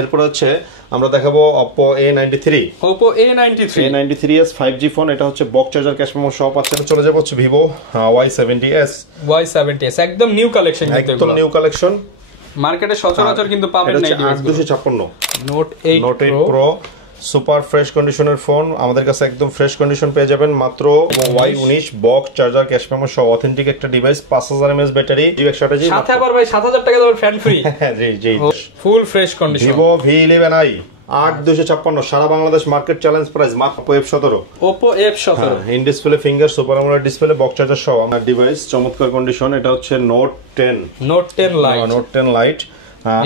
এরপর হচ্ছে আমরা দেখাবো Oppo A93 A93s 5G phone. এটা হচ্ছে বক্স চার্জার ক্যাশ মেমো সহ পাচ্ছেন। চলে যাবো হচ্ছে Vivo Y70s একদম নিউ কালেকশন, একদম নিউ কালেকশন, মার্কেটে সচরাচর কিন্তু পাবেন না। এটা 8256 Note 8 Pro সুপার ফ্রেশ কন্ডিশনের ফোন, আমাদের কাছে একদম ফ্রেশ কন্ডিশন পেয়ে যাবেন মাত্র। Y19 box charger cash memo সহ অথেন্টিক একটা ডিভাইস, 5000 mAh ব্যাটারি, G128 সাথে আবার ভাই 7000 টাকা দামের ফ্যান ফ্রি। জি জি, full fresh condition. Vivo V11i 8256 সারা বাংলাদেশ মার্কেট চ্যালেঞ্জ প্রাইস মাত্র Oppo F17 in display finger super AMOLED display box charger সহ আমার ডিভাইস, চমৎকার কন্ডিশন। এটা হচ্ছে Note 10 Lite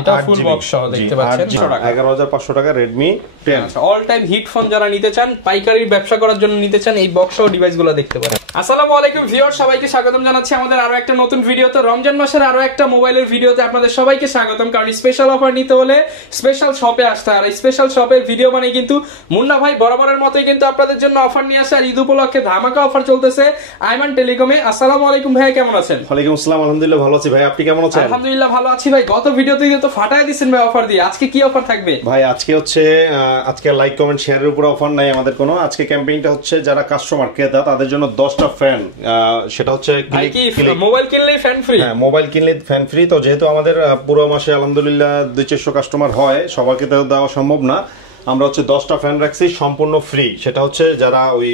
এটা ফুল বক্স সহ দেখতে পাচ্ছেন। 11500 টাকা Redmi 10। All time hit phone যারা নিতে চান, পাইকারি ব্যবসা করার জন্য নিতে চান, এই বক্স সহ ডিভাইসগুলো দেখতে পারেন। আসসালামু আলাইকুম ভিউয়ার, সবাইকে স্বাগতম জানাচ্ছি আমাদের আরো একটা নতুন ভিডিওতে। রমজান মাসের আরো একটা মোবাইলের ভিডিওতে আপনাদের সবাইকে স্বাগতম। কারণ স্পেশাল অফার নিতে হলে স্পেশাল শপে আসতে হয়, আর স্পেশাল শপের ভিডিও মানে কিন্তু মুন্না ভাই বরাবরের মতোই কিন্তু আপনাদের জন্য অফার নিয়ে আসে। আর ঈদ উপলক্ষে ধামাকা অফার চলতেছে আইমান টেলিকমে। আসসালামু আলাইকুম ভাই, কেমন আছেন? ওয়ালাইকুম আসসালাম, আলহামদুলিল্লাহ ভালো আছি ভাই, আপনি কেমন আছেন? আলহামদুলিল্লাহ ভালো আছি ভাই। গত ভিডিওতে তো ফাটায় দিয়েছেন ভাই অফার দিয়ে, আজকে কি অফার থাকবে ভাই? আজকে হচ্ছে আজকে লাইক কমেন্ট শেয়ারের উপর অফার নাই আমাদের কোনো। আজকে ক্যাম্পেইনটা হচ্ছে যারা কাস্টমার ক্রেতা তাদের জন্য 10টা ফ্যান, সেটা হচ্ছে মোবাইল কিনলেই ফ্যান ফ্রি। হ্যাঁ, মোবাইল কিনলে ফ্যান ফ্রি। তো যেহেতু আমাদের পুরো মাসে আলহামদুলিল্লাহ 200-400 কাস্টমার হয়, সবাইকে তো দেওয়া সম্ভব না, আমরা হচ্ছে 10টা ফ্যান রাখছি সম্পূর্ণ ফ্রি। সেটা হচ্ছে যারা ওই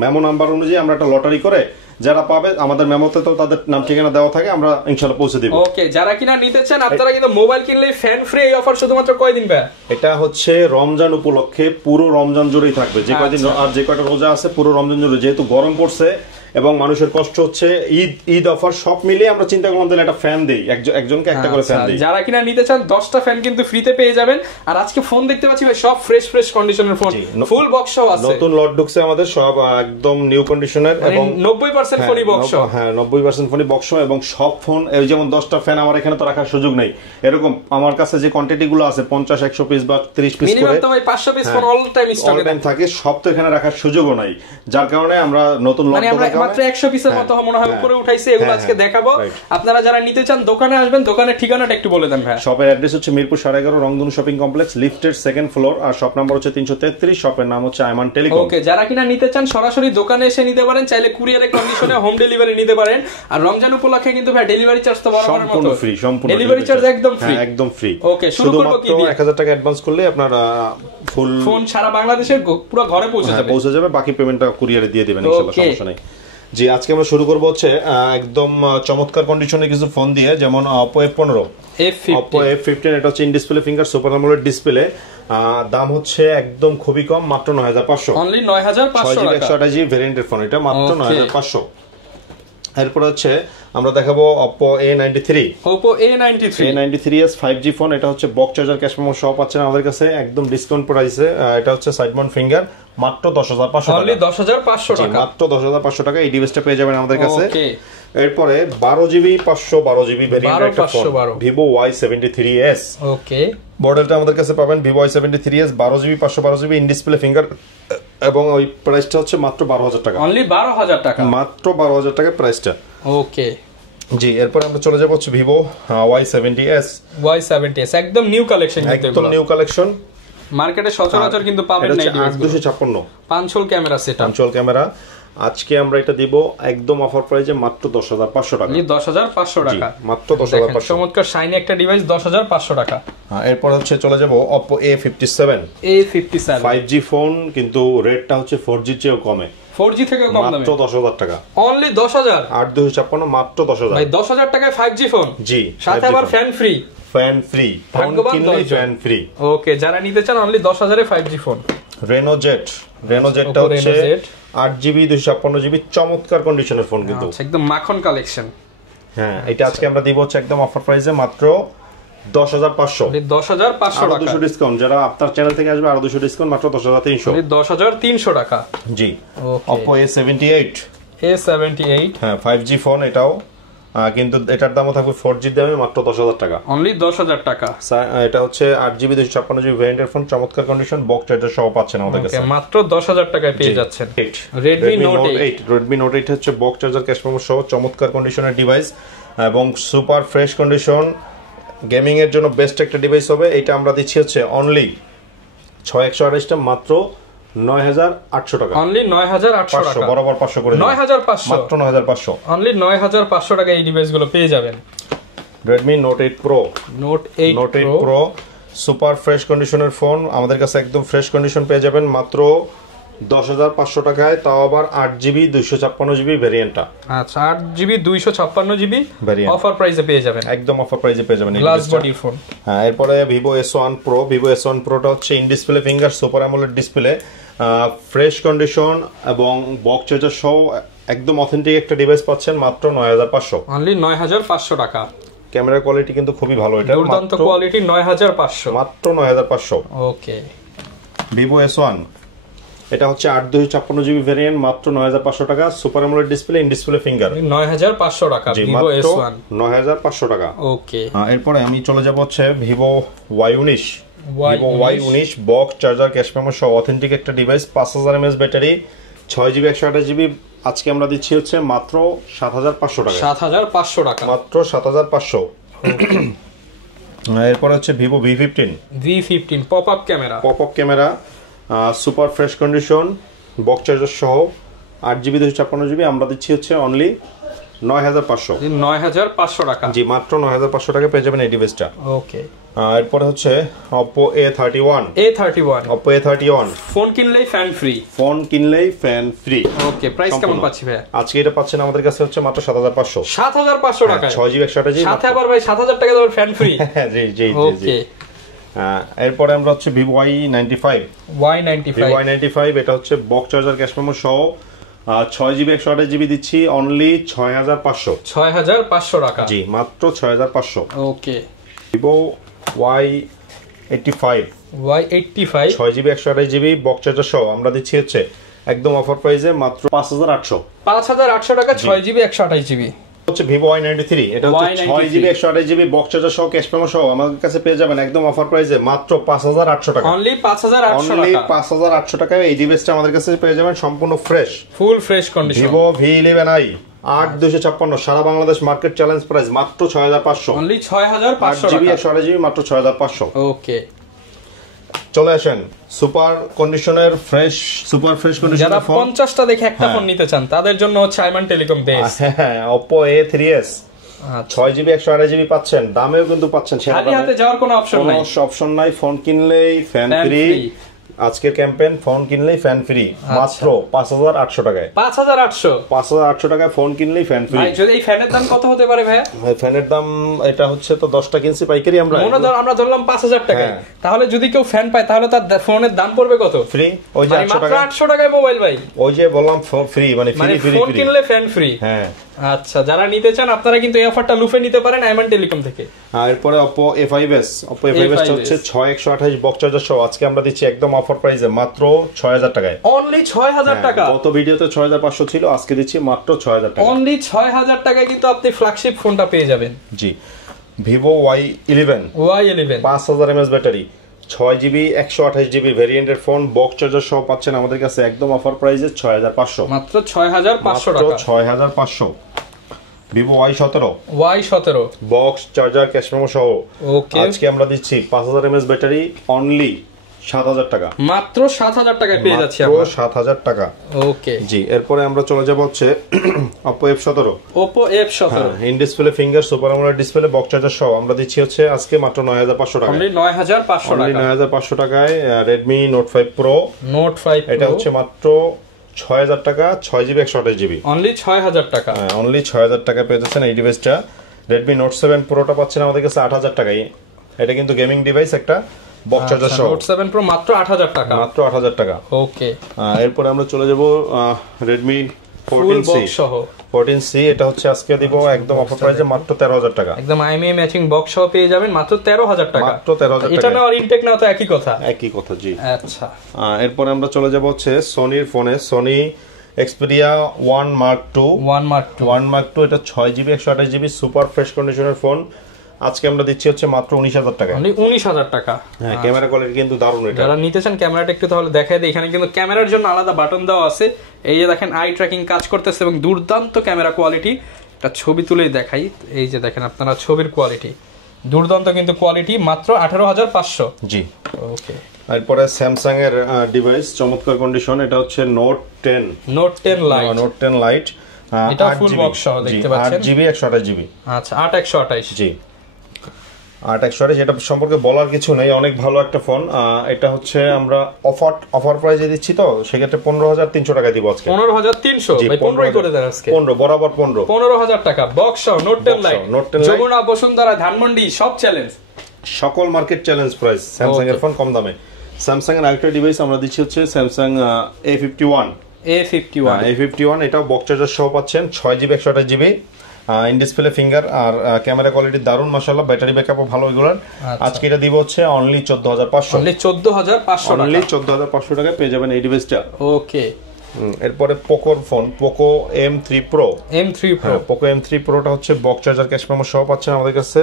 মেমো নাম্বার অনুযায়ী আমরা একটা লটারি করে যারা পাবে, আমাদের মেমোতে তো তাদের নাম ঠিকানা দেওয়া থাকে, আমরা ইনশাআল্লাহ পৌঁছে দিব। ওকে, যারা কিনা নিতে চান আপনারা কিন্তু মোবাইল কিনলেই ফ্যান ফ্রি। এই অফার শুধুমাত্র কয়দিন ভাই? এটা হচ্ছে রমজান উপলক্ষে, পুরো রমজান জুড়েই থাকবে। যে কয়দিন আর যে কয়টা রোজা আছে পুরো রমজান জুড়ে, যেহেতু গরম পড়ছে এবং মানুষের কষ্ট হচ্ছে, ঈদ অফার সব মিলিয়ে আমরা চিন্তা করলাম তাহলে একটা ফ্যান দেই, একজনকে একটা করে ফ্যান দেই। যারা কিনা নিতে চান 10টা ফ্যান কিন্তু ফ্রিতে পেয়ে যাবেন। আর আজকে ফোন দেখতে পাচ্ছি ভাই সব ফ্রেশ কন্ডিশনের ফোন, ফুল বক্স সহ আছে। নতুন লট ঢুকছে আমাদের, সব একদম নিউ কন্ডিশনের এবং 90% ফোনই বক্স সহ। হ্যাঁ, 90% ফোনই বক্স সহ। এবং সব ফোন এই যেমন 10টা ফ্যান আমার এখানে তো রাখার সুযোগ নেই, এরকম আমার কাছে যে কোয়ান্টিটি গুলো আছে 50-100 পিস বা 30 পিস করে মিনিমাম তো ভাই 500 পিস ফোন অল টাইম স্টকে থাকে, সব তো এখানে রাখার সুযোগও নাই। যার কারণে আমরা নতুন লট মাত্র 100 পিসের মতো মনে হয় উপরে উঠাইছে, এগুলো আজকে দেখাবো। আপনারা যারা নিতে চান দোকানে আসবেন, দোকানের ঠিকানাটা একটু বলে দেন ভাই। শপের অ্যাড্রেস হচ্ছে মিরপুর 11.5 রংধনু শপিং কমপ্লেক্স, লিফটের 2nd ফ্লোর, আর শপ নাম্বার হচ্ছে 333, শপের নাম হচ্ছে আইমান টেলিকম। ওকে, যারা কিনা নিতে চান সরাসরি দোকানে এসে নিতে পারেন, চাইলে কুরিয়ারের কন্ডিশনে হোম ডেলিভারি নিতে পারেন। আর রমজান উপলক্ষে কিন্তু ভাই ডেলিভারি চার্জ তো বরাবরের মতো ফ্রি, সম্পূর্ণ ডেলিভারি চার্জ একদম ফ্রি, একদম ফ্রি। ওকে, শুরু করব কি দিয়ে? 1000 টাকা অ্যাডভান্স করলে আপনার ফুল ফোন সারা বাংলাদেশের পুরো ঘরে পৌঁছে যাবে, বাকি পেমেন্টটা কুরিয়ারে দিয়ে দিবেন ইনশাআল্লাহ, সমস্যা নেই। জি, আজকে আমরা শুরু করব হচ্ছে একদম চমৎকার কন্ডিশনে কিছু ফোন দিয়ে, যেমন Oppo F15। এটা হচ্ছে in display finger super AMOLED display, দাম হচ্ছে একদম খুবই কম, মাত্র 9500, অনলি 9500 টাকা। 128GB ভেরিয়েন্টের ফোন, এটা মাত্র 9500। এরপর হচ্ছে আমরা দেখাবো Oppo A93s 5G ফোন। এটা হচ্ছে বক্স চার্জার ক্যাশ মেমো সহ পাচ্ছেন আমাদের কাছে একদম ডিসকাউন্ট প্রাইসে। এটা হচ্ছে সাইড মাউন্ট ফিঙ্গার, মাত্র 10500 টাকা, অনলি 10500 টাকা, মাত্র 10500 টাকা এই ডিভাইসটা পেয়ে যাবেন আমাদের কাছে। এরপরে 12GB 512GB ভেরিয়েন্টের একটা ফোন, Vivo Y73s। ওকে, মডেলটা আমাদের কাছে পাবেন Vivo Y73s, 12GB 512GB in display finger, এবং ওই প্রাইসটা হচ্ছে মাত্র 12000 টাকা, অনলি 12000 টাকা, মাত্র 12000 টাকা প্রাইসটা। ওকে জি, এরপর আমরা চলে যাব হচ্ছে Vivo Y70s একদম নিউ কালেকশন, একদম নিউ কালেকশন, মার্কেটে সচরাচর কিন্তু পাবেন না। 8256 পাঁচল ক্যামেরা সেটআপ, পাঁচল ক্যামেরা। আজকে আমরা এটা দিব একদম অফার প্রাইসে মাত্র 10500 টাকা, 10500 টাকা, মাত্র 10500। চমৎকার শাইনি একটা ডিভাইস, 10500 টাকা। হ্যাঁ, এরপর হচ্ছে চলে যাব Oppo A57 5G ফোন, কিন্তু রেটটা হচ্ছে 4G চেয়েও কমে, 4G থেকে কম দামে, মাত্র 10000 টাকা, অনলি 10000, 8256, মাত্র 10000 ভাই। 10000 টাকায় 5G ফোন, জি, সাথে আবার ফ্যান ফ্রি, ফোন কিনলে ফ্যান ফ্রি। ওকে, যারা নিতে চান অনলি 10000 এ 5G ফোন। রেনোজেটটা হচ্ছে 8GB 256GB, চমৎকার কন্ডিশনের ফোন, কিন্তু একদম মাখন কালেকশন। হ্যাঁ, এটা আজকে আমরা দিব হচ্ছে একদম অফার প্রাইসে মাত্র 10500, 10500 টাকা, 200 ডিসকাউন্ট। যারা আপনার চ্যানেল থেকে আসবে আরো 200 ডিসকাউন্ট, মাত্র 10300, 10300 টাকা। জি, Oppo A78 হ্যাঁ 5G ফোন, এটাও কিন্তু এটার দামও থাকবে 4G দামে, মাত্র 10000 টাকা, অনলি 10000 টাকা। এটা হচ্ছে 8GB 256GB ভেরিয়েন্টের ফোন, চমৎকার কন্ডিশন, বক্স চার্জার সহ পাচ্ছেন আমাদের কাছে, মাত্র 10000 টাকায় পেয়ে যাচ্ছেন। Redmi Note 8 হচ্ছে বক্স চার্জার ক্যাশ মেমো সহ চমৎকার কন্ডিশনের ডিভাইস এবং সুপার ফ্রেশ কন্ডিশন, গেমিং এর জন্য বেস্ট একটা ডিভাইস হবে। এটা আমরা দিচ্ছি হচ্ছে অনলি 6128 টা মাত্র 9800 টাকা। অনলি 9800 টাকা, বরাবর 500 করে 9500, মাত্র 9500। অনলি 9500 টাকা এই ডিভাইসগুলো পেয়ে যাবেন। Redmi Note 8 Pro, Note 8 Pro super fresh কন্ডিশনের ফোন, আমাদের কাছে একদম ফ্রেশ কন্ডিশন পেয়ে যাবেন মাত্র 10500 টাকায়, তাও আবার 8GB 256GB ভেরিয়েন্টটা। আচ্ছা, 8GB 256GB ভেরিয়েন্ট অফার প্রাইসে পেয়ে যাবেন, একদম অফার প্রাইসে পেয়ে যাবেন গ্লাস বডি ফোন। হ্যাঁ, এরপরে Vivo S1 Pro, Vivo S1 Proটা হচ্ছে in display finger super AMOLED display, fresh condition এবং বক্স চার্জার সহ একদম অথেন্টিক একটা ডিভাইস পাচ্ছেন মাত্র 9500। অনলি 9500 টাকা। ক্যামেরা কোয়ালিটি কিন্তু খুবই ভালো, এটা দুর্দান্ত কোয়ালিটি, 9500 মাত্র 9500। ওকে। Vivo S1 এটা হচ্ছে 8/256GB ভেরিয়েন্ট মাত্র 9500 টাকা, super AMOLED display in display finger 9500 টাকা Vivo S1, 9500 টাকা। ওকে। এরপরে আমি চলে যাব হচ্ছে Vivo Y19, Vivo Y19 box charger cash memo সহ অথেন্টিক একটা device, 5000 mAh battery, 6GB 128GB। আজকে আমরা দিচ্ছি হচ্ছে মাত্র 7500 টাকা। 7500 টাকা, মাত্র 7500। এরপর হচ্ছে Vivo V15 pop up camera, super fresh condition box charger সহ 8GB 256GB আমরা দিচ্ছি হচ্ছে অনলি 9500 টাকা। জি, মাত্র 9500 টাকা পেয়ে যাবেন এই ডিভাইসটা। ওকে। এরপর হচ্ছে Oppo A31, Oppo A31 phone কিনলেই ফ্যান ফ্রি। ওকে, প্রাইস কেমন পাচ্ছি ভাই? আজকে এটা পাচ্ছেন আমাদের কাছে হচ্ছে মাত্র 7500। 7500 টাকা, 6GB 128GB সাথে আবার ভাই 7000 টাকা দামের ফ্যান ফ্রি। জি জি জি। ওকে। এরপরে আমরা হচ্ছে Vivo Y95, এটা হচ্ছে বক্স চার্জার ক্যাশ মেমো সহ 6GB 128GB দিচ্ছি অনলি 6500 টাকা। জি, মাত্র 6500। ওকে। Vivo Y85, 6GB 128GB box charger সহ আমরা দিচ্ছি হচ্ছে একদম অফার প্রাইসে মাত্র 5800 টাকা, 6GB 128GB। হচ্ছে Vivo Y93, এটা হচ্ছে 6GB 128GB বক্স চার্জার সহ ক্যাশ মেমো সহ আমাদের কাছে পেয়ে যাবেন একদম অফার প্রাইসে মাত্র 5800 টাকা। অনলি 5800 টাকায় এই ডিভাইসটা আমাদের কাছে পেয়ে যাবেন সম্পূর্ণ ফ্রেশ, ফুল ফ্রেশ কন্ডিশন। Vivo V11i 8256 সারা বাংলাদেশ মার্কেট চ্যালেঞ্জ প্রাইস মাত্র 6500। অনলি 6500 8GB টাকা, 128GB মাত্র 6500। ওকে। চলে আসেন সুপার কন্ডিশনের সুপার ফ্রেশ কন্ডিশনের যারা ফোন 50টা দেখে একটা ফোন নিতে চান তাদের জন্য হচ্ছে আইমান টেলিকম বেস্ট। হ্যাঁ, Oppo A3s 6GB 128GB পাচ্ছেন, দামেও কিন্তু পাচ্ছেন সেরা দামে, হাতে যাওয়ার কোনো অপশন নাই। ফোন কিনলেই ফ্যান ফ্রি, আজকের ক্যাম্পেইন ফোন কিনলেই ফ্যান ফ্রি মাত্র 5800 টাকায়। 5800 টাকায় ফোন কিনলেই ফ্যান ফ্রি। ভাই, যদি এই ফ্যানের দাম কত হতে পারে ভাই? ফ্যানের দাম এটা হচ্ছে তো 10টা কিনছি পাইকারি আমরা ধরলাম 5000 টাকায়, তাহলে যদি কেউ ফ্যান পায় তাহলে তার ফোনের দাম পড়বে কত? ফ্রি। ওই যে 800 টাকা, 800 টাকায় মোবাইল ভাই। ওই যে বললাম ফ্রি, মানে ফ্রি ফোন কিনলে ফ্যান ফ্রি। হ্যাঁ, আচ্ছা, যারা নিতে চান আপনারা কিন্তু এই অফারটা লুফে নিতে পারেন আইমান টেলিকম থেকে। এরপরে Oppo A5s হচ্ছে 6128 বক্স চার্জার সহ আজকে আমরা দিচ্ছি একদম অফার প্রাইসে মাত্র 6000 টাকায়। অনলি 6000 টাকা। গত ভিডিওতে 6500 ছিল, আজকে দিচ্ছি মাত্র 6000 টাকা। অনলি 6000 টাকায় কিন্তু আপনি ফ্ল্যাগশিপ ফোনটা পেয়ে যাবেন। জি, Vivo Y11 5000 mAh battery, 6GB 128GB ভেরিয়েন্টের ফোন বক্স চার্জার সহ পাচ্ছেন আমাদের কাছে একদম অফার প্রাইসে 6500। মাত্র 6500 টাকা, 6500। Vivo Y17 box charger cash memo সহ আজকে আমরা দিচ্ছি 5000 mAh ব্যাটারি অনলি 7000 টাকা। মাত্র 7000 টাকায় পেয়ে যাচ্ছি আমরা, 7000 টাকা। ওকে জি, এরপরে আমরা চলে যাব হচ্ছে Oppo F17 in display finger super AMOLED display box charger সহ আমরা দিচ্ছি হচ্ছে আজকে মাত্র 9500 টাকা। অনলি 9500 টাকায় Redmi Note 5 Pro, এটা হচ্ছে মাত্র 6000 টাকা, 6GB 128GB অনলি 6000 টাকা। অনলি 6000 টাকা পেয়ে যাচ্ছেন এই ডিভাইসটা। Redmi Note 7 Proটা পাচ্ছেন আমাদের কাছে 8000 টাকায়, এটা কিন্তু গেমিং ডিভাইস একটা বক্স চার্জার সহ। Note 7 Pro মাত্র 8000 টাকা, মাত্র 8000 টাকা। ওকে। এরপর আমরা চলে যাব Redmi 14C, এটা হচ্ছে আজকে দিব একদম অফার প্রাইসে মাত্র 13000 টাকা। একদম IMEI ম্যাচিং বক্স সহ পেয়ে যাবেন মাত্র 13000 টাকা। মাত্র 13000 টাকা। এটা না আর ইনটেক না তো একই কথা জি। আচ্ছা, এরপর আমরা চলে যাব হচ্ছে Sonyর ফোনে, Sony Xperia 1 Mark II, এটা 6GB 128GB সুপার ফ্রেশ কন্ডিশনের ফোন আজকে আমরা দিচ্ছি হচ্ছে মাত্র 19000 টাকা। মানে 19000 টাকা। হ্যাঁ, ক্যামেরা কোয়ালিটি কিন্তু দারুণ। এটা যারা নিতে চান ক্যামেরাটা একটু তাহলে দেখাই দিই। এখানে কিন্তু ক্যামেরার জন্য আলাদা বাটন দেওয়া আছে, এই যে দেখেন আই ট্র্যাকিং কাজ করতেছে এবং দুর্দান্ত ক্যামেরা কোয়ালিটি। একটা ছবি তুলে দেখাই, এই যে দেখেন আপনারা ছবির কোয়ালিটি দুর্দান্ত কিন্তু কোয়ালিটি, মাত্র 18,500। জি। ওকে, এরপরে স্যামসাং এর ডিভাইস চমৎকার কন্ডিশন, এটা হচ্ছে নোট 10 লাইট। নোট 10 লাইট, এটা ফুল বক্স সহ দেখতে পাচ্ছেন, 8 জিবি 128 জিবি। আচ্ছা, 8128। জি, 8128, এটা সম্পর্কে বলার কিছু নেই, অনেক ভালো একটা ফোন। এটা হচ্ছে আমরা অফার প্রাইসে দিচ্ছি, তো সেক্ষেত্রে 15,300 টাকা দিব আজকে। 15,300 ভাই, 15 করে দেন আজকে। 15 বরাবর 15,000 টাকা বক্স সহ নোট 10 লাইট, যমুনা, বসুন্ধরা, ধানমন্ডি সব চ্যালেঞ্জ, সকল মার্কেট চ্যালেঞ্জ প্রাইস। স্যামসাং এর ফোন কম দামে। স্যামসাং এর আরেকটা ডিভাইস আমরা দিচ্ছি হচ্ছে স্যামসাং A51। এটাও বক্স চার্জার সহ পাচ্ছেন, 6 GB 128 GB, in display finger, আর ক্যামেরা কোয়ালিটি দারুন মাশাআল্লাহ, ব্যাটারি ব্যাকআপও ভালো এগুলোর। আজকে এটা দিব হচ্ছে অনলি 14,500। অনলি 14,500 টাকা। অনলি 14,500 টাকায় পেয়ে যাবেন এই ডিভাইসটা। ওকে, এরপরে পোকোর phone, Poco M3 Pro। Poco M3 Proটা হচ্ছে বক্স চার্জার, ক্যাশ মেমো সহ পাচ্ছেন আমাদের কাছে।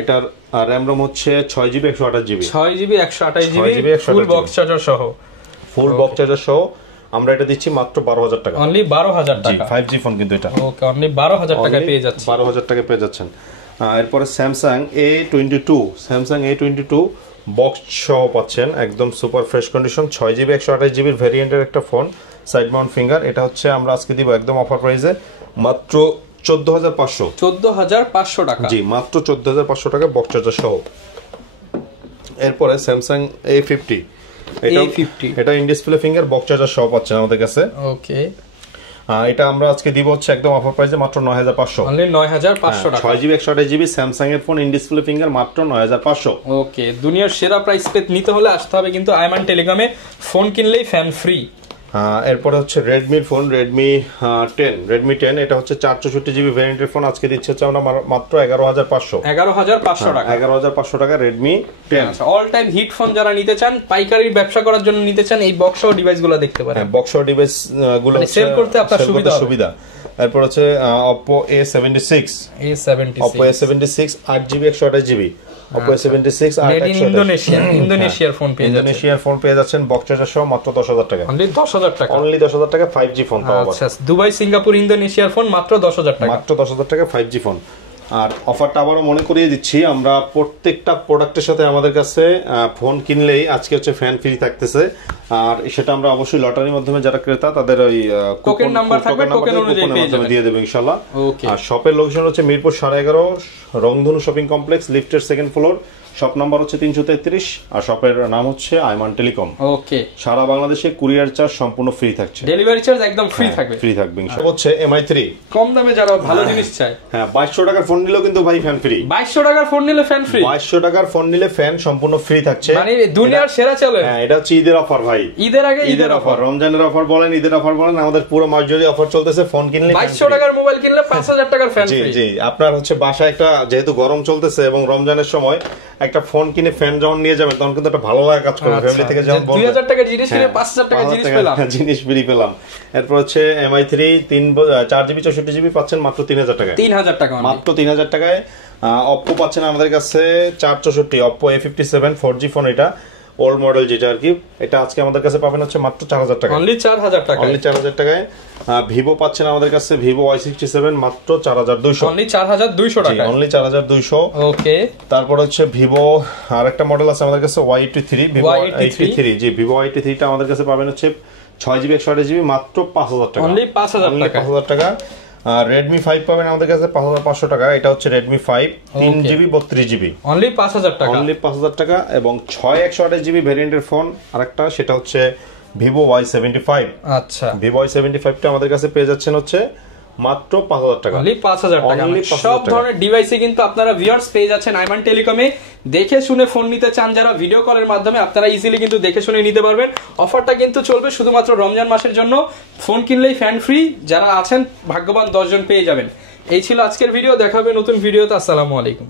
এটার র‍্যাম রোম হচ্ছে 6 GB 128 GB. 6 GB 128 GB full box charger সহ। আমরা এটা দিচ্ছি মাত্র 12,000 টাকা। অনলি 12,000 টাকা। 5G ফোন কিন্তু এটা। ওকে, অনলি 12,000 টাকায় পেয়ে যাচ্ছেন। 12,000 টাকায় পেয়ে যাচ্ছেন। এরপরে স্যামসাং A22 বক্স সহ পাচ্ছেন, একদম সুপার ফ্রেশ কন্ডিশন, 6 জিবি 128 জিবির ভেরিয়েন্টের একটা ফোন, সাইড মাউন্ট ফিঙ্গার। এটা হচ্ছে আমরা আজকে দিব একদম অফার প্রাইসে মাত্র 14,500। 14,500 টাকা। জি, মাত্র 14,500 টাকা বক্স চার্জার সহ। এরপরে স্যামসাং A50, এটা in display finger, box charger সহ পাচ্ছেন আমাদের কাছে। ওকে, এটা আমরা আজকে দিব হচ্ছে একদম অফার প্রাইসে মাত্র 9,500। অনলি 9,500 টাকা। 6 জিবি 128 জিবি স্যামসাং এর ফোন, ইন ডিসপ্লে ফিঙ্গার, মাত্র 9,500। ওকে, দুনিয়ার সেরা প্রাইস পে নিতে হলে আসতে হবে কিন্তু আইমান টেলিকমে, ফোন কিনলেই ফ্যান ফ্রি। এরপরে হচ্ছে রেডমির ফোন, রেডমি 10। এটা হচ্ছে 464 জিবি ভ্যারিয়েন্টের ফোন, আজকে দিচ্ছে হচ্ছে আমরা মাত্র 11,500। 11,500 টাকা। 11,500 টাকা রেডমি 10। আচ্ছা, অল টাইম হিট ফোন যারা নিতে চান, পাইকারির ব্যবসা করার জন্য নিতে চান, এই বক্স সহ ডিভাইসগুলো দেখতে পারেন। বক্স সহ ডিভাইস গুলো সেল করতে আপনার সুবিধা। এরপর হচ্ছে Oppo A76, 8 GB 128 GB. Oppo A76 ইন্দোনেশিয়ার ফোন পেয়ে যাচ্ছেন বক্স চার্জার সহ মাত্র 10,000 টাকা। অনলি 10,000 টাকা। অনলি 10,000 টাকা 5G ফোন পাওয়া যাবে। আচ্ছা, দুবাই, সিঙ্গাপুর, ইন্দোনেশিয়ার ফোন মাত্র 10,000 টাকা। মাত্র 10,000 টাকা 5G ফোন। আর অফারটা আবারও মনে করিয়ে দিচ্ছি, আমরা প্রত্যেকটা প্রোডাক্টের সাথে আমাদের কাছে ফোন কিনলেই আজকে হচ্ছে ফ্যান ফ্রি থাকতেছে। আর সেটা আমরা অবশ্যই লটারির মাধ্যমে যারা ক্রেতা তাদের ওই কোকেন নাম্বার থাকবে, কোকেন অনুযায়ী পেয়ে যাবেন, দিয়ে দেব ইনশাআল্লাহ। ওকে, আর শপের লোকেশন হচ্ছে মিরপুর 11.5 রংধনু শপিং কমপ্লেক্স, লিফটের 2nd ফ্লোর, শপ নাম্বার হচ্ছে 333, আর শপের নাম হচ্ছে আইমান টেলিকম। ওকে, সারা বাংলাদেশে কুরিয়ার চার্জ সম্পূর্ণ ফ্রি থাকছে, ডেলিভারি চার্জ একদম ফ্রি থাকবে ইনশাআল্লাহ। হচ্ছে MI3, কম দামে যারা ভালো জিনিস চায়। হ্যাঁ, 2200 টাকার ফোন নিলেও কিন্তু ভাই ফ্যান ফ্রি। 2200 টাকার ফোন নিলে ফ্যান ফ্রি। 2200 টাকার ফোন নিলে ফ্যান সম্পূর্ণ ফ্রি থাকছে, মানে দুনিয়ার সেরা চলে। হ্যাঁ, এটা হচ্ছে ঈদের অফার ভাই। ঈদের আগে ঈদের অফার, রমজানের অফার বলেন, ঈদের অফার বলেন, আমাদের পুরো মাস জুড়ে অফার চলতেছে। ফোন কিনলে 2200 টাকার মোবাইল কিনলে 5,000 টাকার ফ্যান ফ্রি। জি, আপনার হচ্ছে বাসায় একটা, যেহেতু গরম চলতেছে এবং রমজানের সময় একটা ফোন কিনে ফ্যান যখন নিয়ে যাবেন তখন কিন্তু একটা ভালো লাগা কাজ করবে। ফ্যামিলি থেকে যেমন 2000 টাকার জিনিস কিনে 5000 টাকার জিনিস পেলাম। এরপর হচ্ছে MI3 4 জিবি 64 জিবি পাচ্ছেন মাত্র 3,000 টাকায়। 3,000 টাকা, মাত্র 3,000 টাকায়। Oppo পাচ্ছেন আমাদের কাছে 464, Oppo A57 4G ফোন, এটা ওল্ড মডেল যেটা আর কি। এটা আজকে আমাদের কাছে পাবেন হচ্ছে মাত্র 4,000 টাকা। অনলি 4,000 টাকা। অনলি 4,000 টাকায়। Vivo পাচ্ছেন আমাদের কাছে Vivo Y67 মাত্র 4,200। অনলি 4,200 টাকা। অনলি 4,200। ওকে, তারপর হচ্ছে Vivo আরেকটা মডেল আছে আমাদের কাছে Y83, Vivo Y83। জি, Vivo Y83 টা আমাদের কাছে পাবেন হচ্ছে 6 জিবি 128 জিবি মাত্র 5,000 টাকা। অনলি 5,000 টাকা। 5,000 টাকা। আর Redmi 5 পাবেন আমাদের কাছে 5,500 টাকা। এটা হচ্ছে Redmi 5 3 জিবি 32 জিবি। অনলি 5,000 টাকা। অনলি 5,000 টাকা। এবং 6 128 জিবি ভেরিয়েন্টের ফোন আরেকটা, সেটা হচ্ছে Vivo Y75। আচ্ছা, Vivo Y75 টা আমাদের কাছে পেয়ে যাচ্ছেন হচ্ছে মাত্র 5,000 টাকা। অনলি 5,000 টাকা। সব ধরনের ডিভাইসে কিন্তু আপনারা ভিউয়ার্স পেয়ে যাচ্ছেন আইমান টেলিকমে। দেখে শুনে ফোন নিতে চান যারা, ভিডিও কলের মাধ্যমে আপনারা ইজিলি কিন্তু দেখে শুনে নিতে পারবেন। অফারটা কিন্তু চলবে শুধুমাত্র রমজান মাসের জন্য। ফোন কিনলেই ফ্যান ফ্রি, যারা আছেন ভাগ্যবান 10 জন পেয়ে যাবেন। এই ছিল আজকের ভিডিও, দেখা হবে নতুন ভিডিওতে। আসসালামু আলাইকুম।